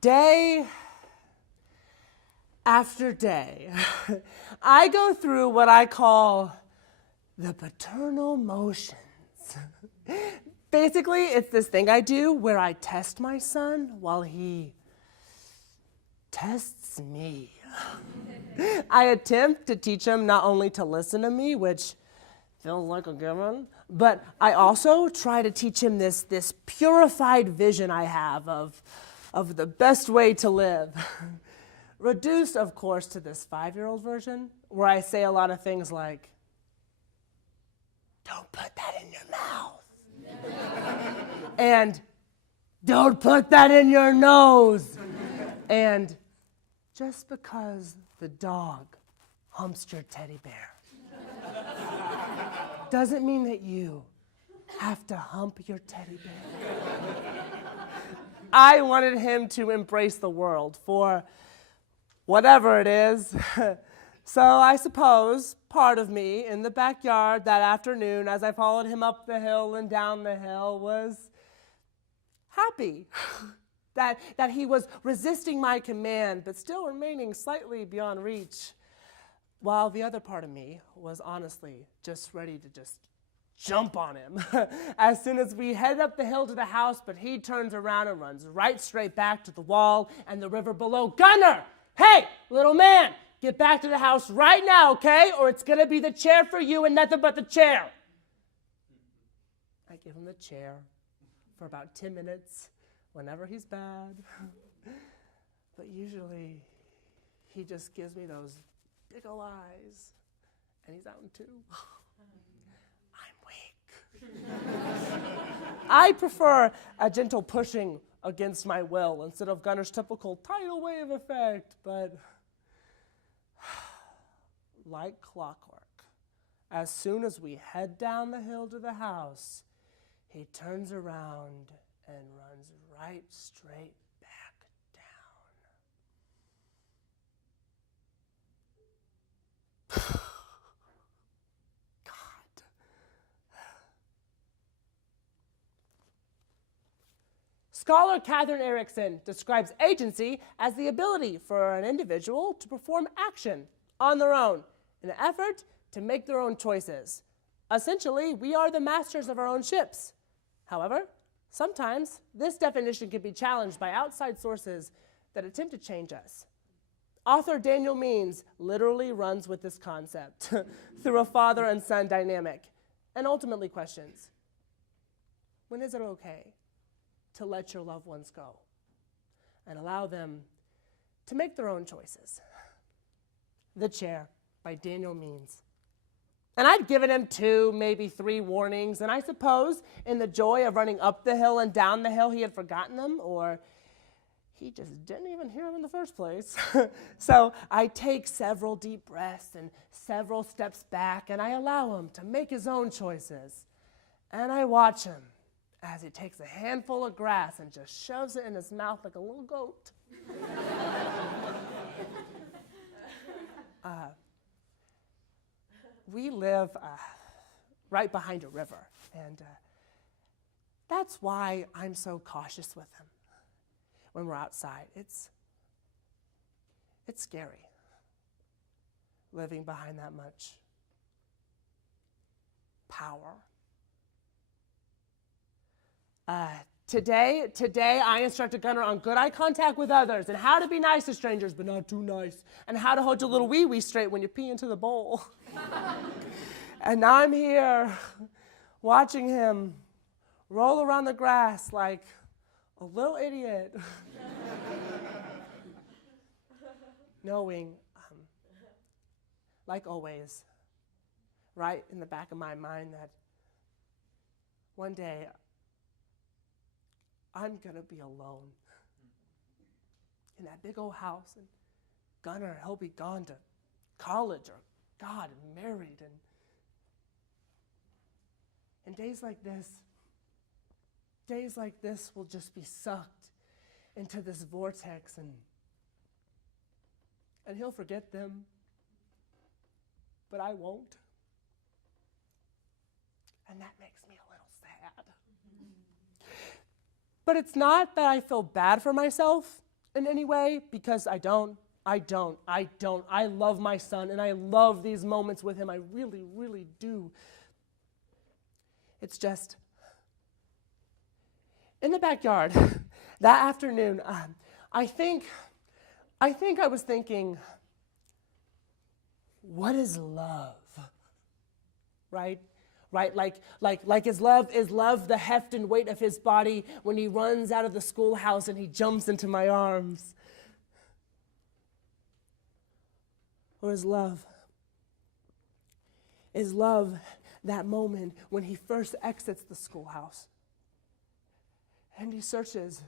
Day after day, I go through what I call the paternal motions. Basically, it's this thing I do where I test my son while he tests me. I attempt to teach him not only to listen to me, which feels like a given, but I also try to teach him this purified vision I have of the best way to live. Reduced, of course, to this 5-year-old version, where I say a lot of things like, "Don't put that in your mouth." And, "Don't put that in your nose." And, "Just because the dog humps your teddy bear doesn't mean that you have to hump your teddy bear." I wanted him to embrace the world for whatever it is. So I suppose part of me in the backyard that afternoon as I followed him up the hill and down the hill was happy that he was resisting my command but still remaining slightly beyond reach, while the other part of me was honestly just ready to just jump on him as soon as we head up the hill to the house, but he turns around and runs right straight back to the wall and the river below. "Gunner! Hey, little man, get back to the house right now, okay? Or it's going to be the chair for you and nothing but the chair." I give him the chair for about 10 minutes whenever he's bad. But usually he just gives me those big ol' eyes, and he's out in two. I'm weak. I prefer a gentle pushing against my will instead of Gunner's typical tidal wave effect, but like clockwork, as soon as we head down the hill to the house, he turns around and runs right straight back down. God. Scholar Catherine Erickson describes agency as the ability for an individual to perform action on their own in an effort to make their own choices. Essentially, we are the masters of our own ships. However, sometimes this definition can be challenged by outside sources that attempt to change us. Author Daniel Means literally runs with this concept through a father and son dynamic and ultimately questions, when is it okay to let your loved ones go and allow them to make their own choices? The Chair by Daniel Means. And I'd given him 2, maybe 3 warnings, and I suppose in the joy of running up the hill and down the hill, he had forgotten them, or he just didn't even hear them in the first place. So I take several deep breaths and several steps back, and I allow him to make his own choices. And I watch him as he takes a handful of grass and just shoves it in his mouth like a little goat. We live right behind a river, and that's why I'm so cautious with him when we're outside. It's scary living behind that much power. Today, I instructed Gunner on good eye contact with others and how to be nice to strangers, but not too nice, and how to hold your little wee-wee straight when you pee into the bowl. And now I'm here watching him roll around the grass like a little idiot, knowing, like always, right in the back of my mind that one day I'm going to be alone in that big old house, and Gunner, he'll be gone to college or God and married, and days like this will just be sucked into this vortex, and he'll forget them, but I won't. And that makes me a little sad. But it's not that I feel bad for myself. in any way, because I don't. I love my son, and I love these moments with him. I really, really do. It's just, in the backyard, that afternoon, I think I was thinking, what is love? Right? Right? Like is love the heft and weight of his body when he runs out of the schoolhouse and he jumps into my arms? Or is love that moment when he first exits the schoolhouse and he searches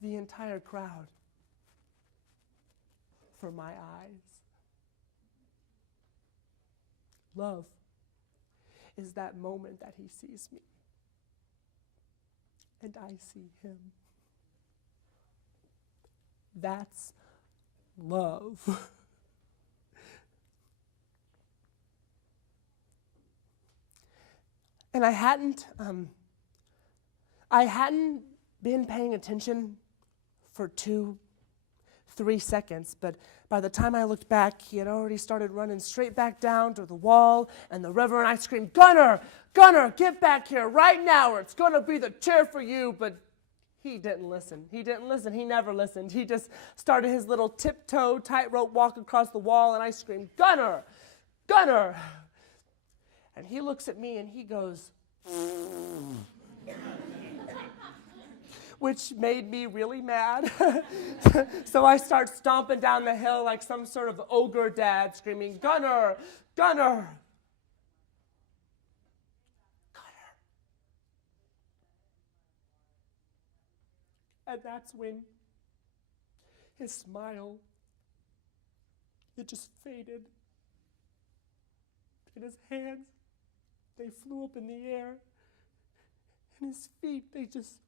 the entire crowd for my eyes? Love is that moment that he sees me and I see him. That's love. And I hadn't been paying attention for 2-3 seconds, but by the time I looked back, he had already started running straight back down to the wall and the river, and I screamed, Gunner, get back here right now, or it's going to be the chair for you. But he didn't listen. He never listened. He just started his little tiptoe tightrope walk across the wall, and I screamed, Gunner! And he looks at me and he goes, which made me really mad. So I start stomping down the hill like some sort of ogre dad, screaming, Gunner! And that's when his smile, it just faded. And his hands, they flew up in the air. And his feet, they just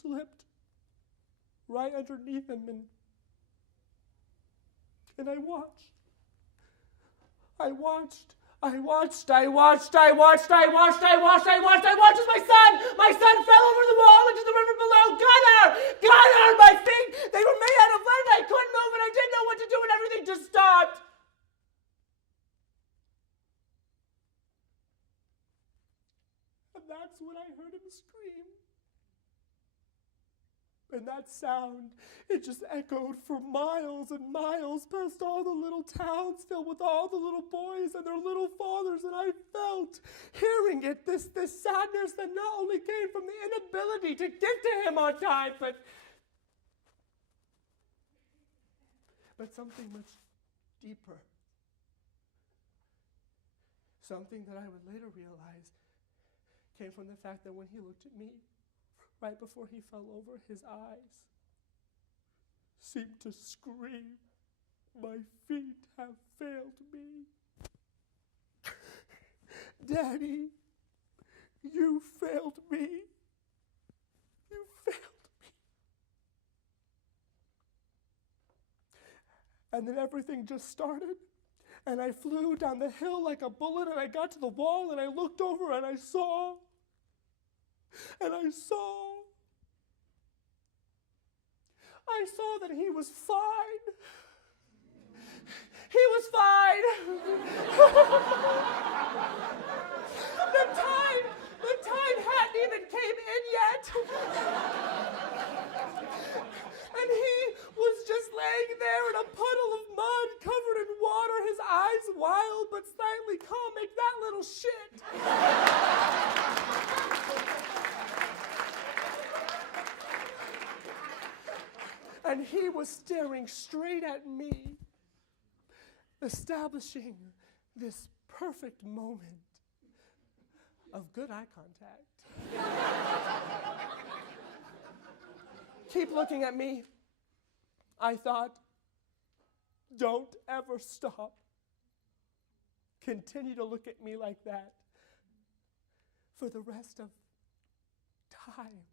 slipped right underneath him. And I watched as my son fell over the wall into the river below. Gunner, my feet, they were made out of lead. I couldn't move and I didn't know what to do and everything just stopped. And that's when I heard him scream. And that sound, it just echoed for miles and miles past all the little towns filled with all the little boys and their little fathers. And I felt, hearing it, this sadness that not only came from the inability to get to him on time, but something much deeper. Something that I would later realize came from the fact that when he looked at me, right before he fell over, his eyes seemed to scream, my feet have failed me. Daddy, you failed me. You failed me. And then everything just started. And I flew down the hill like a bullet, and I got to the wall, and I looked over, and I saw that he was fine. He was fine. The time hadn't even came in yet. And he was just laying there in a puddle of mud covered in water, his eyes wild but slightly comic, that little shit. And he was staring straight at me, establishing this perfect moment of good eye contact. Keep looking at me, I thought. Don't ever stop. Continue to look at me like that for the rest of time.